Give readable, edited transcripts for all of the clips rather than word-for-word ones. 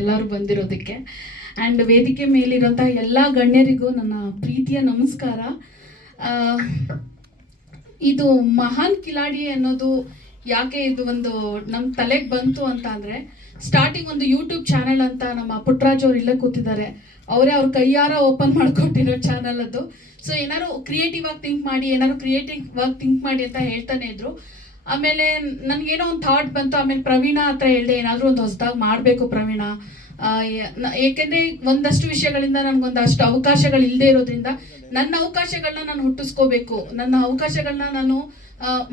ಎಲ್ಲರೂ ಬಂದಿರೋದಕ್ಕೆ ಆ್ಯಂಡ್ ವೇದಿಕೆ ಮೇಲಿರುವಂತಹ ಎಲ್ಲ ಗಣ್ಯರಿಗೂ ನನ್ನ ಪ್ರೀತಿಯ ನಮಸ್ಕಾರ. ಇದು ಮಹಾನ್ ಕಿಲಾಡಿ ಅನ್ನೋದು ಯಾಕೆ ಇದು ಒಂದು ನಮ್ಮ ತಲೆಗೆ ಬಂತು ಅಂತ ಅಂದರೆ, ಸ್ಟಾರ್ಟಿಂಗ್ ಒಂದು ಯೂಟ್ಯೂಬ್ ಚಾನೆಲ್ ಅಂತ ನಮ್ಮ ಪುಟ್ಟರಾಜ್ ಅವ್ರು ಇಲ್ಲೇ ಕೂತಿದ್ದಾರೆ, ಅವರೇ ಅವ್ರ ಕೈಯಾರ ಓಪನ್ ಮಾಡಿಕೊಟ್ಟಿರೋ ಚಾನಲ್ ಅದು. ಸೊ ಏನಾದ್ರು ಕ್ರಿಯೇಟಿವ್ ಆಗಿ ಥಿಂಕ್ ಮಾಡಿ, ಏನಾದ್ರು ಕ್ರಿಯೇಟಿವ್ ಆಗಿ ಥಿಂಕ್ ಮಾಡಿ ಅಂತ ಹೇಳ್ತಾನೆ ಇದ್ರು. ಆಮೇಲೆ ನನಗೇನೋ ಒಂದು ಥಾಟ್ ಬಂತು. ಆಮೇಲೆ ಪ್ರವೀಣ ಹತ್ರ ಹೇಳಿದೆ, ಏನಾದರೂ ಒಂದು ಹೊಸದಾಗಿ ಮಾಡಬೇಕು ಪ್ರವೀಣ, ಏಕೆಂದರೆ ಒಂದಷ್ಟು ವಿಷಯಗಳಿಂದ ನನಗೊಂದಷ್ಟು ಅವಕಾಶಗಳು ಇಲ್ಲದೆ ಇರೋದ್ರಿಂದ ನನ್ನ ಅವಕಾಶಗಳನ್ನ ನಾನು ಹುಟ್ಟಿಸ್ಕೋಬೇಕು. ನನ್ನ ಅವಕಾಶಗಳನ್ನ ನಾನು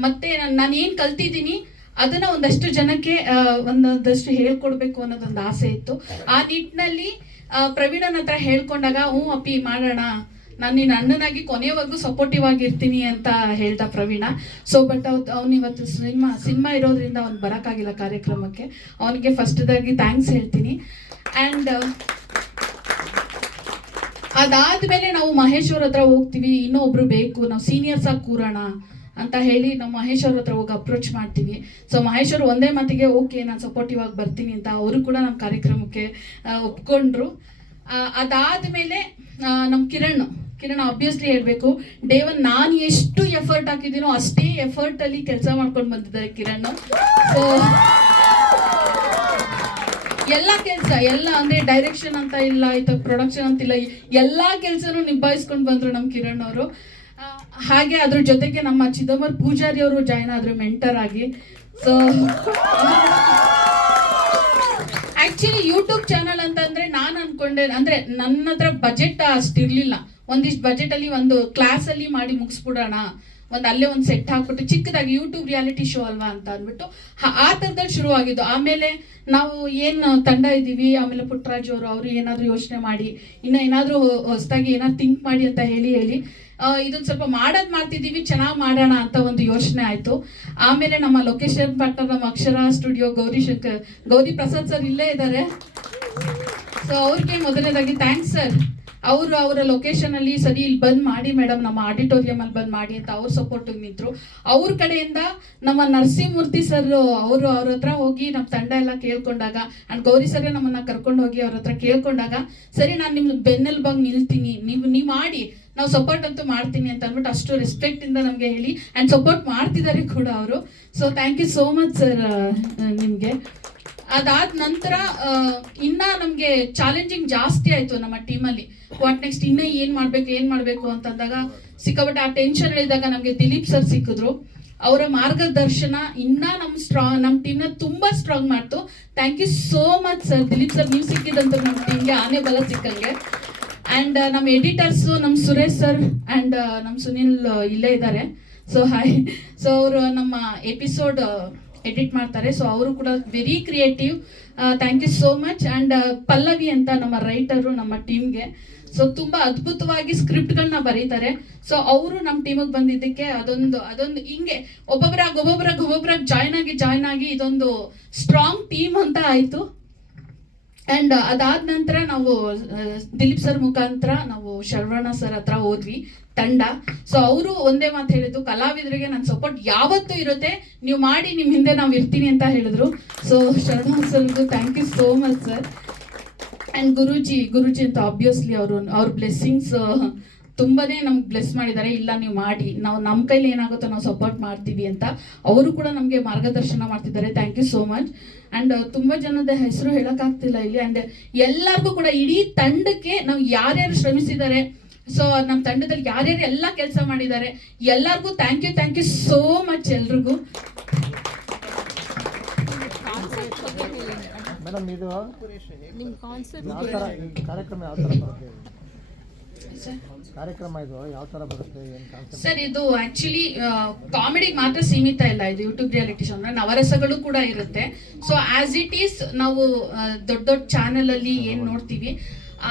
ಮತ್ತೆ ನಾನು ಏನು ಕಲ್ತಿದ್ದೀನಿ ಅದನ್ನ ಒಂದಷ್ಟು ಜನಕ್ಕೆ ಒಂದಷ್ಟು ಹೇಳ್ಕೊಡ್ಬೇಕು ಅನ್ನೋದೊಂದು ಆಸೆ ಇತ್ತು. ಆ ನಿಟ್ಟಿನಲ್ಲಿ ಪ್ರವೀಣನ ಹತ್ರ ಹೇಳ್ಕೊಂಡಾಗ, ಅಪ್ಪಿ ಮಾಡೋಣ, ನಾನು ನಿನ್ನ ಅಣ್ಣನಾಗಿ ಕೊನೆಯವರೆಗೂ ಸಪೋರ್ಟಿವ್ ಆಗಿರ್ತೀನಿ ಅಂತ ಹೇಳ್ದ ಪ್ರವೀಣ. ಸೊ ಬಟ್ ಅವ್ನು ಇವತ್ತು ಸಿನಿಮಾ ಇರೋದ್ರಿಂದ ಅವ್ನು ಬರೋಕ್ಕಾಗಿಲ್ಲ ಕಾರ್ಯಕ್ರಮಕ್ಕೆ. ಅವನಿಗೆ ಫಸ್ಟ್ದಾಗಿ ಥ್ಯಾಂಕ್ಸ್ ಹೇಳ್ತೀನಿ. ಆ್ಯಂಡ್ ಅದಾದಮೇಲೆ ನಾವು ಮಹೇಶ್ ಅವ್ರ ಹತ್ರ ಹೋಗ್ತೀವಿ, ಇನ್ನೊಬ್ರು ಬೇಕು, ನಾವು ಸೀನಿಯರ್ಸ್ ಆಗಿ ಕೂರೋಣ ಅಂತ ಹೇಳಿ ನಾವು ಮಹೇಶ್ ಅವ್ರ ಹತ್ರ ಹೋಗಿ ಅಪ್ರೋಚ್ ಮಾಡ್ತೀವಿ. ಸೊ ಮಹೇಶ್ ಅವರು ಒಂದೇ ಮಾತಿಗೆ ಓಕೆ ನಾನು ಸಪೋರ್ಟಿವ್ ಆಗಿ ಬರ್ತೀನಿ ಅಂತ ಅವರು ಕೂಡ ನಮ್ಮ ಕಾರ್ಯಕ್ರಮಕ್ಕೆ ಒಪ್ಕೊಂಡ್ರು. ಅದಾದಮೇಲೆ ನಮ್ಮ ಕಿರಣ್ ಆಬ್ವಿಯಸ್ಲಿ ಹೇಳಬೇಕು, ಡೇ ಒನ್ ನಾನು ಎಷ್ಟು ಎಫರ್ಟ್ ಹಾಕಿದ್ದೀನೋ ಅಷ್ಟೇ ಎಫರ್ಟಲ್ಲಿ ಕೆಲಸ ಮಾಡ್ಕೊಂಡು ಬಂದಿದ್ದಾರೆ ಕಿರಣ್. ಸೊ ಎಲ್ಲ ಕೆಲಸ ಅಂದರೆ ಡೈರೆಕ್ಷನ್ ಅಂತ ಇಲ್ಲ, ಪ್ರೊಡಕ್ಷನ್ ಅಂತಿಲ್ಲ, ಎಲ್ಲ ಕೆಲಸನೂ ನಿಭಾಯಿಸ್ಕೊಂಡು ಬಂದರು ನಮ್ಮ ಕಿರಣ್ ಅವರು. ಹಾಗೆ ಅದ್ರ ಜೊತೆಗೆ ನಮ್ಮ ಚಿದಂಬರ್ ಪೂಜಾರಿ ಅವರು ಜಾಯ್ನ್ ಆದ್ರು ಮೆಂಟರ್ ಆಗಿ. ಸೊ ಆಕ್ಚುಲಿ ಯೂಟ್ಯೂಬ್ ಚಾನಲ್ ಅಂತಂದ್ರೆ ನಾನು ಅನ್ಕೊಂಡೆ, ಅಂದ್ರೆ ನನ್ನ ಹತ್ರ ಬಜೆಟ್ ಅಷ್ಟಿರ್ಲಿಲ್ಲ. ಒಂದಿಷ್ಟು ಬಜೆಟ್ ಅಲ್ಲಿ ಒಂದು ಕ್ಲಾಸ್ ಅಲ್ಲಿ ಮಾಡಿ ಮುಗಿಸ್ಬಿಡೋಣ, ಅಲ್ಲೇ ಒಂದು ಸೆಟ್ ಹಾಕ್ಬಿಟ್ಟು ಚಿಕ್ಕದಾಗಿ ಯೂಟ್ಯೂಬ್ ರಿಯಾಲಿಟಿ ಶೋ ಅಲ್ವಾ ಅಂತ ಅಂದ್ಬಿಟ್ಟು ಆ ಥರದಲ್ಲಿ ಶುರು ಆಗಿದ್ದು. ಆಮೇಲೆ ನಾವು ಏನು ತಂಡ ಇದ್ದೀವಿ, ಆಮೇಲೆ ಪುಟ್ಟರಾಜ್ ಅವರು ಏನಾದರೂ ಯೋಚನೆ ಮಾಡಿ, ಇನ್ನು ಏನಾದರೂ ಹೊಸದಾಗಿ ಏನಾದ್ರು ಥಿಂಕ್ ಮಾಡಿ ಅಂತ ಹೇಳಿ ಇದೊಂದು ಸ್ವಲ್ಪ ಮಾಡ್ತಿದ್ದೀವಿ, ಚೆನ್ನಾಗಿ ಮಾಡೋಣ ಅಂತ ಒಂದು ಯೋಚನೆ ಆಯಿತು. ಆಮೇಲೆ ನಮ್ಮ ಲೊಕೇಶನ್ ಪಾರ್ಟ್ನರ್ ನಮ್ಮ ಅಕ್ಷರ ಸ್ಟುಡಿಯೋ ಗೌರಿ ಪ್ರಸಾದ್ ಸರ್ ಇಲ್ಲೇ ಇದ್ದಾರೆ. ಸೊ ಅವ್ರಿಗೆ ಮೊದಲನೇದಾಗಿ ಥ್ಯಾಂಕ್ಸ್ ಸರ್. ಅವರ ಲೊಕೇಶನ್ ಅಲ್ಲಿ ಸರಿ ಇಲ್ಲಿ ಬಂದ್ ಮಾಡಿ ಮೇಡಮ್, ನಮ್ಮ ಆಡಿಟೋರಿಯಂ ಅಲ್ಲಿ ಬಂದ್ ಮಾಡಿ ಅಂತ ಅವ್ರ ಸಪೋರ್ಟ್ ನಿಂತರು. ಅವ್ರ ಕಡೆಯಿಂದ ನಮ್ಮ ನರಸಿಂಹಮೂರ್ತಿ ಸರ್ ಅವ್ರ ಹತ್ರ ಹೋಗಿ ನಮ್ಮ ತಂಡ ಎಲ್ಲ ಕೇಳ್ಕೊಂಡಾಗ, ಅಂಡ್ ಗೌರಿ ಸರ್ ನಮ್ಮನ್ನ ಕರ್ಕೊಂಡು ಹೋಗಿ ಅವ್ರ ಹತ್ರ ಕೇಳ್ಕೊಂಡಾಗ, ಸರಿ ನಾನು ನಿಮ್ಗೆ ಬೆನ್ನೆಲುಬಾಗಿ ನಿಲ್ತೀನಿ, ನೀವು ಮಾಡಿ, ನಾವು ಸಪೋರ್ಟ್ ಅಂತೂ ಮಾಡ್ತೀನಿ ಅಂತ ಅಂದ್ಬಿಟ್ಟು ಅಷ್ಟು ರೆಸ್ಪೆಕ್ಟ್ ಇಂದ ನಮಗೆ ಹೇಳಿ ಅಂಡ್ ಸಪೋರ್ಟ್ ಮಾಡ್ತಿದ್ದಾರೆ ಕೂಡ ಅವರು. So thank you so much sir ನಿಮಗೆ. ಅದಾದ ನಂತರ ಇನ್ನ ನಮಗೆ ಚಾಲೆಂಜಿಂಗ್ ಜಾಸ್ತಿ ಆಯ್ತು ನಮ್ಮ ಟೀಮಲ್ಲಿ. ವಾಟ್ ನೆಕ್ಸ್ಟ್, ಇನ್ನೂ ಏನ್ ಮಾಡ್ಬೇಕು ಅಂತಂದಾಗ ಸಿಕ್ಕಾಪಟ್ಟೆ ಆ ಟೆನ್ಷನ್ ಹೇಳಿದಾಗ ನಮಗೆ ದಿಲೀಪ್ ಸರ್ ಸಿಕ್ಕಿದ್ರು. ಅವರ ಮಾರ್ಗದರ್ಶನ ಇನ್ನ ನಮ್ಮ ಟೀಮ್ನ ತುಂಬಾ ಸ್ಟ್ರಾಂಗ್ ಮಾಡ್ತು. Thank you so much sir. Dileep sir ನೀವು ಸಿಕ್ಕಿದಂತ ನಮ್ಮ ಟೀಮ್ಗೆ ಆನೆ ಬಲ ಸಿಕ್ಕಂಗೆ. ಆ್ಯಂಡ್ ನಮ್ಮ ಎಡಿಟರ್ಸು ನಮ್ಮ ಸುರೇಶ್ ಸರ್ ಆ್ಯಂಡ್ ನಮ್ಮ ಸುನಿಲ್ ಇಲ್ಲೇ ಇದ್ದಾರೆ. So hi. ಸೊ ಅವರು ನಮ್ಮ ಎಪಿಸೋಡ್ ಎಡಿಟ್ ಮಾಡ್ತಾರೆ. ಸೊ ಅವರು ಕೂಡ very creative. Thank you so much. And Pallavi ಅಂತ ನಮ್ಮ ರೈಟರು ನಮ್ಮ ಟೀಮ್ಗೆ. ಸೊ ತುಂಬ ಅದ್ಭುತವಾಗಿ ಸ್ಕ್ರಿಪ್ಟ್ಗಳನ್ನ ಬರೀತಾರೆ. ಸೊ ಅವರು ನಮ್ಮ ಟೀಮಿಗೆ ಬಂದಿದ್ದಕ್ಕೆ ಅದೊಂದು ಹಿಂಗೆ ಒಬ್ಬೊಬ್ಬರಾಗಿ ಜಾಯ್ನ್ ಆಗಿ ಇದೊಂದು ಸ್ಟ್ರಾಂಗ್ ಟೀಮ್ ಅಂತ ಆಯಿತು. ಆ್ಯಂಡ್ ಅದಾದ ನಂತರ ನಾವು ದಿಲೀಪ್ ಸರ್ ಮುಖಾಂತರ ನಾವು ಶರವಣ ಸರ್ ಹತ್ರ ಹೋದ್ವಿ ತಂಡ. ಸೊ ಅವರು ಒಂದೇ ಮಾತು ಹೇಳಿದ್ದು, ಕಲಾವಿದರಿಗೆ ನನ್ನ ಸಪೋರ್ಟ್ ಯಾವತ್ತೂ ಇರುತ್ತೆ, ನೀವು ಮಾಡಿ, ನಿಮ್ಮ ಹಿಂದೆ ನಾವು ಇರ್ತೀನಿ ಅಂತ ಹೇಳಿದ್ರು. ಸೊ ಶರವಣ ಸರ್ಗೂ thank you so much sir. And Guruji ಅಂತ ಆಬ್ವಿಯಸ್ಲಿ ಅವ್ರ ಬ್ಲೆಸ್ಸಿಂಗ್ಸ್ ತುಂಬಾನೇ ನಮ್ಗೆ ಬ್ಲೆಸ್ ಮಾಡಿದ್ದಾರೆ. ಇಲ್ಲ ನೀವು ಮಾಡಿ, ನಾವು ನಮ್ಮ ಕೈಲಿ ಏನಾಗುತ್ತೋ ನಾವು ಸಪೋರ್ಟ್ ಮಾಡ್ತೀವಿ ಅಂತ ಅವರು ಕೂಡ ನಮಗೆ ಮಾರ್ಗದರ್ಶನ ಮಾಡ್ತಿದ್ದಾರೆ. Thank you so much. And ತುಂಬ ಜನದ ಹೆಸರು ಹೇಳೋಕ್ಕಾಗ್ತಿಲ್ಲ ಇಲ್ಲಿ. ಆ್ಯಂಡ್ ಎಲ್ಲರಿಗೂ ಕೂಡ ಇಡೀ ತಂಡಕ್ಕೆ ನಾವು ಯಾರ್ಯಾರು ಶ್ರಮಿಸಿದ್ದಾರೆ, ಸೊ ನಮ್ಮ ತಂಡದಲ್ಲಿ ಯಾರ್ಯಾರು ಎಲ್ಲ ಕೆಲಸ ಮಾಡಿದ್ದಾರೆ ಎಲ್ಲರಿಗೂ ಥ್ಯಾಂಕ್ ಯು ಸೋ ಮಚ್ ಎಲ್ರಿಗೂ. ಮೇಡಮ್, ಇದು ನಿಮ್ಮ ಕಾರ್ಯಕ್ರಮ ಇದು ಯಾವ ತರ ಬರುತ್ತೆ ಸರ್? ಇದು ಆಕ್ಚುಲಿ ಕಾಮಿಡಿಗೆ ಮಾತ್ರ ಸೀಮಿತ ಇಲ್ಲ. ಇದು ಯೂಟ್ಯೂಬ್ ರಿಯಾಲಿಟಿ ಶೋ ಅಂದ್ರೆ ನವರಸಗಳು ಕೂಡ ಇರುತ್ತೆ. ಸೊ ಆಸ್ ಇಟ್ ಈಸ್ ನಾವು ದೊಡ್ಡ ಚಾನೆಲ್ ಅಲ್ಲಿ ಏನ್ ನೋಡ್ತೀವಿ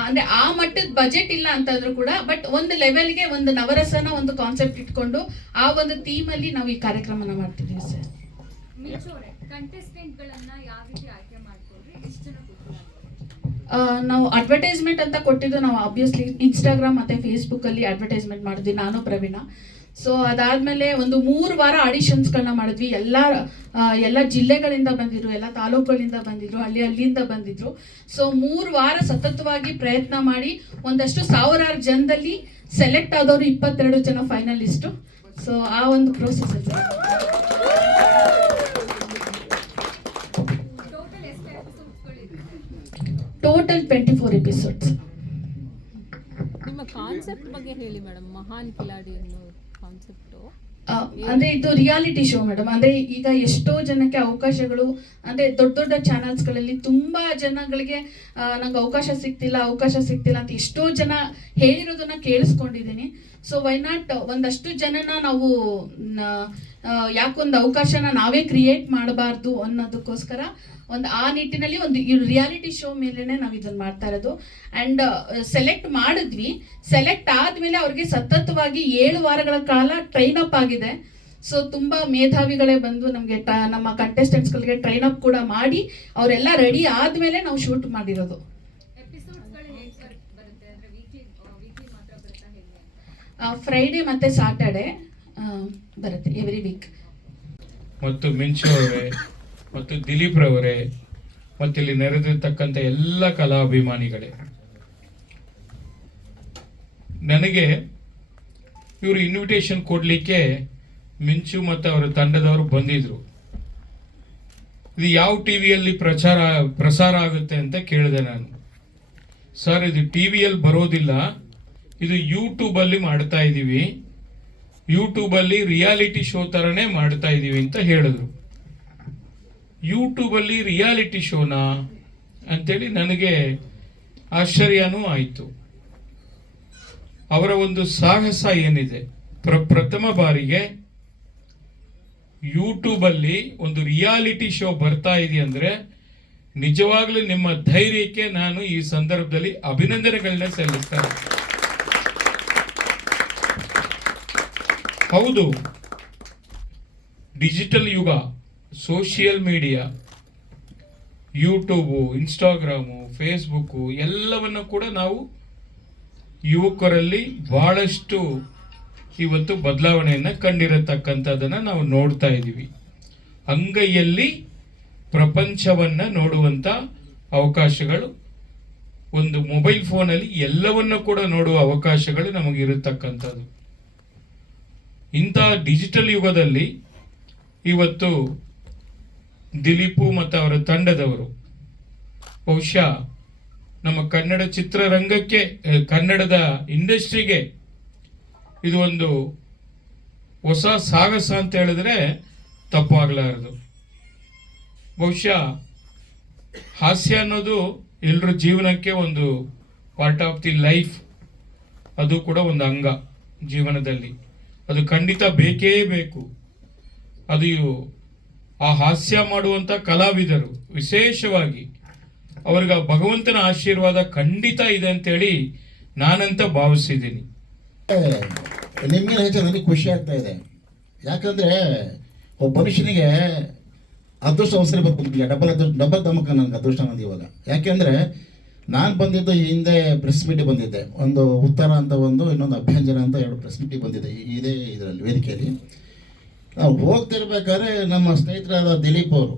ಅಂದ್ರೆ ಆ ಮಟ್ಟದ ಬಜೆಟ್ ಇಲ್ಲ ಅಂತಂದ್ರೂ ಕೂಡ, ಬಟ್ ಒಂದು ಲೆವೆಲ್ಗೆ ಒಂದು ನವರಸನ ಒಂದು ಕಾನ್ಸೆಪ್ಟ್ ಇಟ್ಕೊಂಡು ಆ ಒಂದು ಥೀಮ್ ಅಲ್ಲಿ ನಾವು ಈ ಕಾರ್ಯಕ್ರಮನ ಮಾಡ್ತಿದ್ದೀವಿ ಸರ್. ನಾವು ಅಡ್ವರ್ಟೈಸ್ಮೆಂಟ್ ಅಂತ ಕೊಟ್ಟಿದ್ದು, ನಾವು ಆಬ್ವಿಯಸ್ಲಿ ಇನ್ಸ್ಟಾಗ್ರಾಮ್ ಮತ್ತೆ ಫೇಸ್ಬುಕ್ ಅಲ್ಲಿ ಅಡ್ವರ್ಟೈಸ್ಮೆಂಟ್ ಮಾಡಿದ್ವಿ, ನಾನು ಪ್ರವೀಣ. ಸೊ ಅದಾದ್ಮೇಲೆ ಒಂದು 3 ವಾರ ಆಡಿಷನ್ಸ್ಗಳನ್ನ ಮಾಡಿದ್ವಿ. ಎಲ್ಲ ಜಿಲ್ಲೆಗಳಿಂದ ಬಂದಿದ್ರು, ಎಲ್ಲ ತಾಲೂಕುಗಳಿಂದ ಬಂದಿದ್ರು, ಹಳ್ಳಿಯಿಂದ ಬಂದಿದ್ರು. ಸೊ 3 ವಾರ ಸತತವಾಗಿ ಪ್ರಯತ್ನ ಮಾಡಿ ಒಂದಷ್ಟು ಸಾವಿರಾರು ಜನದಲ್ಲಿ ಸೆಲೆಕ್ಟ್ ಆದವರು 22 ಜನ ಫೈನಲಿಸ್ಟು. ಸೊ ಆ ಒಂದು ಪ್ರೋಸೆಸ್ ಇದೆ. Total 24 episodes. ನಿಮ್ಮ ಕಾನ್ಸೆಪ್ಟ್ ಬಗ್ಗೆ ಹೇಳಿ ಮೇಡಮ್. ಮಹಾನ್ ಕಿಲಾಡಿ ಅನ್ನೋ ಕಾನ್ಸೆಪ್ಟು ಅಂದ್ರೆ ಇದು ರಿಯಾಲಿಟಿ ಶೋ ಮೇಡಮ್. ಅಂದ್ರೆ ಈಗ ಎಷ್ಟೋ ಜನಕ್ಕೆ ಅವಕಾಶಗಳು, ಅಂದ್ರೆ ದೊಡ್ಡ ದೊಡ್ಡ ಚಾನಲ್ಸ್ಗಳಲ್ಲಿ ತುಂಬಾ ಜನಗಳಿಗೆ ನಂಗೆ ಅವಕಾಶ ಸಿಗ್ತಿಲ್ಲ ಅಂತ ಎಷ್ಟೋ ಜನ ಹೇಳಿರೋದನ್ನ ಕೇಳಿಸ್ಕೊಂಡಿದ್ದೀನಿ. ಸೊ ವೈ ನಾಟ್ ಒಂದಷ್ಟು ಜನನ ನಾವು ಯಾಕೊಂದು ಅವಕಾಶನ ನಾವೇ ಕ್ರಿಯೇಟ್ ಮಾಡಬಾರ್ದು ಅನ್ನೋದಕ್ಕೋಸ್ಕರ ಆ ನಿಟ್ಟಿನಲ್ಲಿ ಒಂದು ರಿಯಾಲಿಟಿ ಶೋ ಮೇಲೆನೆ ನಾವು ಇದನ್ನ ಮಾಡ್ತಾ ಇರೋದು. ಅಂಡ್ ಸೆಲೆಕ್ಟ್ ಮಾಡಿದ್ವಿ. ಸೆಲೆಕ್ಟ್ ಆದ್ಮೇಲೆ ಅವ್ರಿಗೆ ಸತತವಾಗಿ 7 ವಾರಗಳ ಕಾಲ ಟ್ರೈನ್ ಅಪ್ ಆಗಿದೆ. ಸೊ ತುಂಬಾ ಮೇಧಾವಿಗಳೇ ಬಂದು ನಮಗೆ ನಮ್ಮ ಕಂಟೆಸ್ಟೆಂಟ್ಸ್ಗಳಿಗೆ ಟ್ರೈನ್ ಅಪ್ ಕೂಡ ಮಾಡಿ ಅವರೆಲ್ಲ ರೆಡಿ ಆದ್ಮೇಲೆ ನಾವು ಶೂಟ್ ಮಾಡಿರೋದು. ಫ್ರೈಡೇ ಮತ್ತೆ ಸಾಟರ್ಡೆ ಬರುತ್ತೆ ಎವ್ರಿ ವೀಕ್. ಮತ್ತು ಮಿಂಚು ಅವರೇ ಮತ್ತು ದಿಲೀಪ್ ರವರೇ ಮತ್ತು ಇಲ್ಲಿ ನೆರೆದಿರ್ತಕ್ಕಂಥ ಎಲ್ಲ ಕಲಾಭಿಮಾನಿಗಳೇ, ನನಗೆ ಇವರು ಇನ್ವಿಟೇಷನ್ ಕೊಡಲಿಕ್ಕೆ ಮಿಂಚು ಮತ್ತು ಅವರ ತಂಡದವರು ಬಂದಿದ್ರು. ಇದು ಯಾವ ಟಿವಿಯಲ್ಲಿ ಪ್ರಸಾರ ಆಗುತ್ತೆ ಅಂತ ಕೇಳಿದೆ ನಾನು. ಸರ್, ಇದು ಟಿವಿಯಲ್ಲಿ ಬರೋದಿಲ್ಲ, ಇದು ಯೂಟ್ಯೂಬಲ್ಲಿ ಮಾಡ್ತಾ ಇದ್ದೀವಿ, ಯೂಟ್ಯೂಬಲ್ಲಿ ರಿಯಾಲಿಟಿ ಶೋ ಥರನೇ ಮಾಡ್ತಾ ಇದ್ದೀವಿ ಅಂತ ಹೇಳಿದ್ರು. ಯೂಟ್ಯೂಬಲ್ಲಿ ರಿಯಾಲಿಟಿ ಶೋನಾ ಅಂತೇಳಿ ನನಗೆ ಆಶ್ಚರ್ಯನೂ ಆಯಿತು. ಅವರ ಒಂದು ಸಾಹಸ ಏನಿದೆ, ಪ್ರಥಮ ಬಾರಿಗೆ ಯೂಟ್ಯೂಬಲ್ಲಿ ಒಂದು ರಿಯಾಲಿಟಿ ಶೋ ಬರ್ತಾ ಇದೆ ಅಂದರೆ ನಿಜವಾಗ್ಲೂ ನಿಮ್ಮ ಧೈರ್ಯಕ್ಕೆ ನಾನು ಈ ಸಂದರ್ಭದಲ್ಲಿ ಅಭಿನಂದನೆಗಳನ್ನ ಸಲ್ಲಿಸ್ತೇನೆ. ಹೌದು, ಡಿಜಿಟಲ್ ಯುಗ, social media, YouTube, Instagram, Facebook ಎಲ್ಲವನ್ನು ಕೂಡ ನಾವು ಯುವಕರಲ್ಲಿ ಬಹಳಷ್ಟು ಇವತ್ತು ಬದಲಾವಣೆಯನ್ನು ಕಂಡಿರತಕ್ಕಂಥದ್ದನ್ನು ನಾವು ನೋಡ್ತಾ ಇದ್ದೀವಿ. ಅಂಗೈಯಲ್ಲಿ ಪ್ರಪಂಚವನ್ನು ನೋಡುವಂಥ ಅವಕಾಶಗಳು, ಒಂದು ಮೊಬೈಲ್ ಫೋನಲ್ಲಿ ಎಲ್ಲವನ್ನು ಕೂಡ ನೋಡುವ ಅವಕಾಶಗಳು ನಮಗಿರತಕ್ಕಂಥದ್ದು. ಇಂಥ ಡಿಜಿಟಲ್ ಯುಗದಲ್ಲಿ ಇವತ್ತು ದಿಲೀಪು ಮತ್ತು ಅವರ ತಂಡದವರು ಬಹುಶಃ ನಮ್ಮ ಕನ್ನಡ ಚಿತ್ರರಂಗಕ್ಕೆ, ಕನ್ನಡದ ಇಂಡಸ್ಟ್ರಿಗೆ ಇದು ಒಂದು ಹೊಸ ಸಾಹಸ ಅಂತ ಹೇಳಿದ್ರೆ ತಪ್ಪಾಗಲಾರದು. ಬಹುಶಃ ಹಾಸ್ಯ ಅನ್ನೋದು ಎಲ್ಲರ ಜೀವನಕ್ಕೆ ಒಂದು ಪಾರ್ಟ್ ಆಫ್ ದಿ ಲೈಫ್, ಅದು ಕೂಡ ಒಂದು ಅಂಗ ಜೀವನದಲ್ಲಿ, ಅದು ಖಂಡಿತ ಬೇಕೇ ಬೇಕು. ಅದು ಆ ಹಾಸ್ಯ ಮಾಡುವಂಥ ಕಲಾವಿದರು ವಿಶೇಷವಾಗಿ ಅವ್ರಿಗೆ ಭಗವಂತನ ಆಶೀರ್ವಾದ ಖಂಡಿತ ಇದೆ ಅಂತೇಳಿ ನಾನಂತ ಭಾವಿಸಿದ್ದೀನಿ. ನಿಮಗೆ ಹೆಚ್ಚು ನನಗೆ ಖುಷಿ ಆಗ್ತಾ ಇದೆ. ಯಾಕಂದರೆ ಒಬ್ಬ ಮನುಷ್ಯನಿಗೆ ಅದೃಷ್ಟ ಅವಸರ ಬರ್ತಿದ್ದಿಲ್ಲ, ಡಬಲ್ ಧಮಕ ನನಗೆ ಅದೃಷ್ಟ ಅನ್ನೋದು ಇವಾಗ. ಯಾಕೆಂದರೆ ನಾನು ಬಂದಿದ್ದು ಹಿಂದೆ ಪ್ರೆಸ್ ಮೀಟಿಗೆ ಬಂದಿದ್ದೆ, ಒಂದು ಉತ್ತರ ಅಂತ ಇನ್ನೊಂದು ಅಭ್ಯಂಜನ ಅಂತ 2 ಪ್ರೆಸ್ ಮೀಟಿಗೆ ಬಂದಿದ್ದೆ ಇದೇ ಇದರಲ್ಲಿ ವೇದಿಕೆಯಲ್ಲಿ. ನಾವು ಹೋಗ್ತಿರ್ಬೇಕಾದ್ರೆ ನಮ್ಮ ಸ್ನೇಹಿತರಾದ ದಿಲೀಪ್ ಅವರು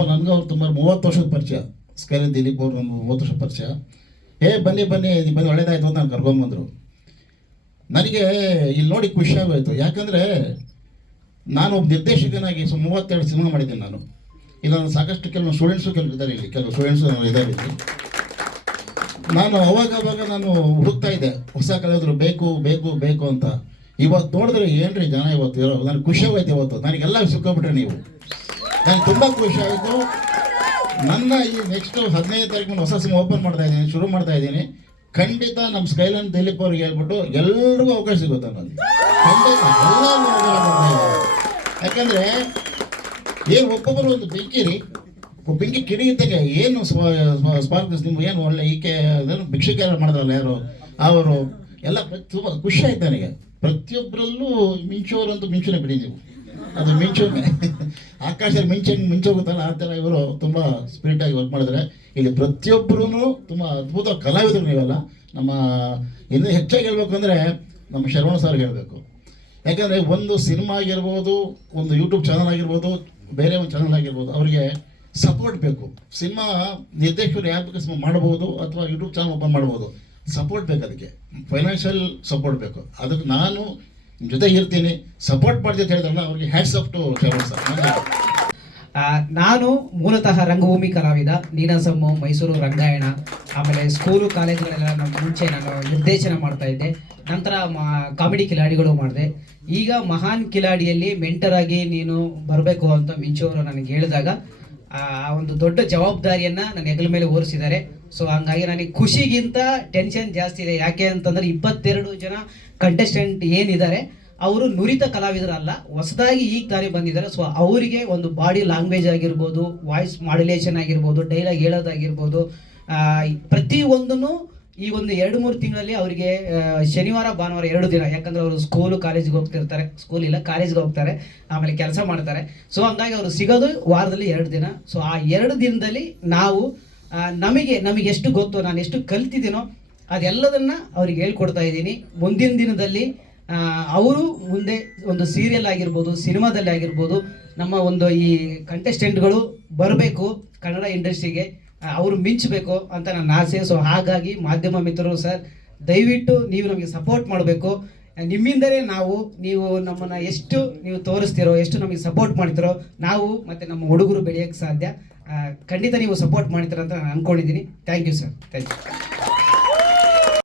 ನನಗೂ ಅವ್ರು ತುಂಬ 30 ವರ್ಷದ ಪರಿಚಯ. ಸ್ಕೈಲಿ ದಿಲೀಪ್ ಅವರು ಒಂದು 30 ವರ್ಷದ ಪರಿಚಯ. ಬನ್ನಿ ಒಳ್ಳೇದಾಯ್ತು ಅಂತ ನಾನು ಕರ್ಕೊಂಬಂದರು. ನನಗೆ ಇಲ್ಲಿ ನೋಡಿ ಖುಷಿ ಆಗೋಯ್ತು. ಯಾಕಂದರೆ ನಾನು ಒಬ್ಬ ನಿರ್ದೇಶಕನಾಗಿ 32 ಸಿನಿಮಾ ಮಾಡಿದ್ದೀನಿ ನಾನು. ಇಲ್ಲ ಸಾಕಷ್ಟು ಕೆಲವು ಸ್ಟೂಡೆಂಟ್ಸು ಇದ್ದಾರೆ ಇಲ್ಲಿ, ಕೆಲವು ಸ್ಟೂಡೆಂಟ್ಸು ಇದ್ದಾರೆ ಇಲ್ಲಿ. ನಾನು ಅವಾಗ ನಾನು ಹುಡುಕ್ತಾ ಇದ್ದೆ ಹೊಸ ಕಲಾವಿದರು ಬೇಕು ಅಂತ. ಇವತ್ತು ನೋಡಿದ್ರೆ ಏನ್ರಿ ಜನ ಇವತ್ತು ಇರೋ, ನನಗೆ ಖುಷಿ ಆಗೋಯ್ತು. ಇವತ್ತು ನನಗೆಲ್ಲ ಸಿಕ್ಕೋಬಿಟ್ರೆ ನೀವು, ನನಗೆ ತುಂಬ ಖುಷಿ ಆಯಿತು. ನನ್ನ ಈ ನೆಕ್ಸ್ಟ್ 15ನೇ ತಾರೀಕು ಹೊಸ ಸಿನಿಮಾ ಶುರು ಮಾಡ್ತಾ ಇದ್ದೀನಿ. ಖಂಡಿತ ನಮ್ಮ ಸ್ಕೈಲೈನ್ ದಿಲೀಪ್ ಅವ್ರಿಗೆ ಹೇಳ್ಬಿಟ್ಟು ಎಲ್ರಿಗೂ ಅವಕಾಶ ಸಿಗುತ್ತೆ ಅನ್ನೋದು ಖಂಡಿತ ಎಲ್ಲರಿಗೂ ಅವಕಾಶ. ಯಾಕಂದರೆ ಏನು ಒಬ್ಬೊಬ್ಬರು ಒಂದು ಬೆಂಕಿ ಕಿಡಿಯುತ್ತಾಗೆ ಏನು ಸ್ಪಾರ್ಕ್ಸ್ ನಿಮ್ಗೆ ಏನು ಒಳ್ಳೆ ಈಕೆ ಭಿಕ್ಷುಕೆ ಎಲ್ಲ ಮಾಡಿದ್ರಲ್ಲ ಯಾರು ಅವರು ಎಲ್ಲ ತುಂಬ ಖುಷಿ ಆಯ್ತು ನನಗೆ. ಪ್ರತಿಯೊಬ್ಬರಲ್ಲೂ ಮಿಂಚೋರು ಮಿಂಚುನೇ ಬಿಡಿ ನೀವು, ಅದು ಮಿಂಚುನೇ ಆಕಾಶದಲ್ಲಿ ಮಿಂಚೋಗುತ್ತಲ್ಲ ಆ ಥರ ಇವರು ತುಂಬ ಸ್ಪಿರಿಟಾಗಿ ವರ್ಕ್ ಮಾಡಿದ್ರೆ. ಇಲ್ಲಿ ಪ್ರತಿಯೊಬ್ಬರೂ ತುಂಬ ಅದ್ಭುತ ಕಲಾವಿದರು ನೀವೆಲ್ಲ. ನಮ್ಮ ಇನ್ನೂ ಹೆಚ್ಚಾಗಿ ಹೇಳ್ಬೇಕು ಅಂದರೆ ನಮ್ಮ ಶರವಣ ಸರ್ಗೆ ಹೇಳಬೇಕು. ಯಾಕಂದರೆ ಒಂದು ಸಿನಿಮಾ ಆಗಿರ್ಬೋದು, ಒಂದು ಯೂಟ್ಯೂಬ್ ಚಾನಲ್ ಆಗಿರ್ಬೋದು, ಬೇರೆ ಒಂದು ಚಾನಲ್ ಆಗಿರ್ಬೋದು, ಅವರಿಗೆ ಸಪೋರ್ಟ್ ಬೇಕು. ಸಿನಿಮಾ ನಿರ್ದೇಶಕರು ಯಾರು ಬೇಕು ಸಿನಿಮಾ ಮಾಡ್ಬೋದು, ಅಥವಾ ಯೂಟ್ಯೂಬ್ ಚಾನಲ್ ಓಪನ್ ಮಾಡ್ಬೋದು. ಸಪೋರ್ಟ್ ಬೇಕು, ಅದಕ್ಕೆ ಫೈನಾನ್ಷಿಯಲ್ ಸಪೋರ್ಟ್ ಬೇಕು. ಅದಕ್ಕೆ ನಾನು ನಿಮ್ಮ ಜೊತೆ ಇರ್ತೀನಿ, ಸಪೋರ್ಟ್ ಮಾಡ್ತೀನಿ ಅಂತ ಹೇಳಿದ್ರಲ್ಲ, ಅವ್ರಿಗೆ hats off to Sharavan sir. ನಾನು ಮೂಲತಃ ರಂಗಭೂಮಿ ಕಲಾವಿದ, ನೀನಾಸಮ್ಮು, ಮೈಸೂರು ರಂಗಾಯಣ, ಆಮೇಲೆ ಸ್ಕೂಲು ಕಾಲೇಜುಗಳೆಲ್ಲ ಮುಂಚೆ ನಾನು ನಿರ್ದೇಶನ ಮಾಡ್ತಾ ಇದ್ದೆ. ನಂತರ ಕಾಮಿಡಿ ಕಿಲಾಡಿಗಳು ಮಾಡಿದೆ. ಈಗ ಮಹಾನ್ ಕಿಲಾಡಿಯಲ್ಲಿ ಮೆಂಟರ್ ಆಗಿ ನೀನು ಬರಬೇಕು ಅಂತ ಮಿಂಚು ಅವರು ನನಗೆ ಹೇಳಿದಾಗ ಆ ಒಂದು ದೊಡ್ಡ ಜವಾಬ್ದಾರಿಯನ್ನು ನನ್ನ ಹೆಗಲ ಮೇಲೆ ಹೊರಿಸಿದ್ದಾರೆ. ಸೊ ಹಂಗಾಗಿ ನನಗೆ ಖುಷಿಗಿಂತ ಟೆನ್ಷನ್ ಜಾಸ್ತಿ ಇದೆ. ಯಾಕೆ ಅಂತಂದರೆ 22 ಜನ ಕಂಟೆಸ್ಟೆಂಟ್ ಏನಿದ್ದಾರೆ ಅವರು ನುರಿತ ಕಲಾವಿದರಲ್ಲ, ಹೊಸದಾಗಿ ಈಗ ತಾನೇ ಬಂದಿದ್ದಾರೆ. ಸೊ ಅವರಿಗೆ ಒಂದು ಬಾಡಿ ಲ್ಯಾಂಗ್ವೇಜ್ ಆಗಿರ್ಬೋದು, ವಾಯ್ಸ್ ಮಾಡ್ಯುಲೇಷನ್ ಆಗಿರ್ಬೋದು, ಡೈಲಾಗ್ ಹೇಳೋದಾಗಿರ್ಬೋದು, ಪ್ರತಿಯೊಂದನ್ನು ಈ ಒಂದು 2-3 ತಿಂಗಳಲ್ಲಿ ಅವರಿಗೆ ಶನಿವಾರ ಭಾನುವಾರ 2 ದಿನ, ಯಾಕಂದರೆ ಅವರು ಸ್ಕೂಲು ಕಾಲೇಜಿಗೆ ಹೋಗ್ತಿರ್ತಾರೆ, ಸ್ಕೂಲ್ ಇಲ್ಲ ಕಾಲೇಜ್ಗೆ ಹೋಗ್ತಾರೆ, ಆಮೇಲೆ ಕೆಲಸ ಮಾಡ್ತಾರೆ. ಸೊ ಹಂಗಾಗಿ ಅವರು ಸಿಗೋದು ವಾರದಲ್ಲಿ 2 ದಿನ. ಸೊ ಆ 2 ದಿನದಲ್ಲಿ ನಾವು ನಮಗೆ ಎಷ್ಟು ಗೊತ್ತೋ, ನಾನು ಎಷ್ಟು ಕಲ್ತಿದ್ದೀನೋ ಅದೆಲ್ಲದನ್ನು ಅವ್ರಿಗೆ ಹೇಳ್ಕೊಡ್ತಾ ಇದ್ದೀನಿ. ಮುಂದಿನ ದಿನದಲ್ಲಿ ಅವರು ಮುಂದೆ ಒಂದು ಸೀರಿಯಲ್ ಆಗಿರ್ಬೋದು, ಸಿನಿಮಾದಲ್ಲಿ ಆಗಿರ್ಬೋದು, ನಮ್ಮ ಒಂದು ಈ ಕಂಟೆಸ್ಟೆಂಟ್ಗಳು ಬರಬೇಕು ಕನ್ನಡ ಇಂಡಸ್ಟ್ರಿಗೆ, ಅವರು ಮಿಂಚಬೇಕು ಅಂತ ನನ್ನ ಆಸೆ. ಸೊ ಹಾಗಾಗಿ ಮಾಧ್ಯಮ ಮಿತ್ರರು ಸರ್, ದಯವಿಟ್ಟು ನೀವು ನಮಗೆ ಸಪೋರ್ಟ್ ಮಾಡಬೇಕು. ನಿಮ್ಮಿಂದಲೇ ನೀವು ನಮ್ಮನ್ನು ಎಷ್ಟು ನೀವು ತೋರಿಸ್ತೀರೋ, ಎಷ್ಟು ನಮಗೆ ಸಪೋರ್ಟ್ ಮಾಡ್ತೀರೋ, ನಾವು ಮತ್ತು ನಮ್ಮ ಹುಡುಗರು ಬೆಳೆಯೋಕ್ಕೆ ಸಾಧ್ಯ. ಖಂಡಿತ ನೀವು ಸಪೋರ್ಟ್ ಮಾಡ್ತೀರ ಅಂತ ನಾನು ಅಂದ್ಕೊಂಡಿದ್ದೀನಿ. Thank you sir, thank you.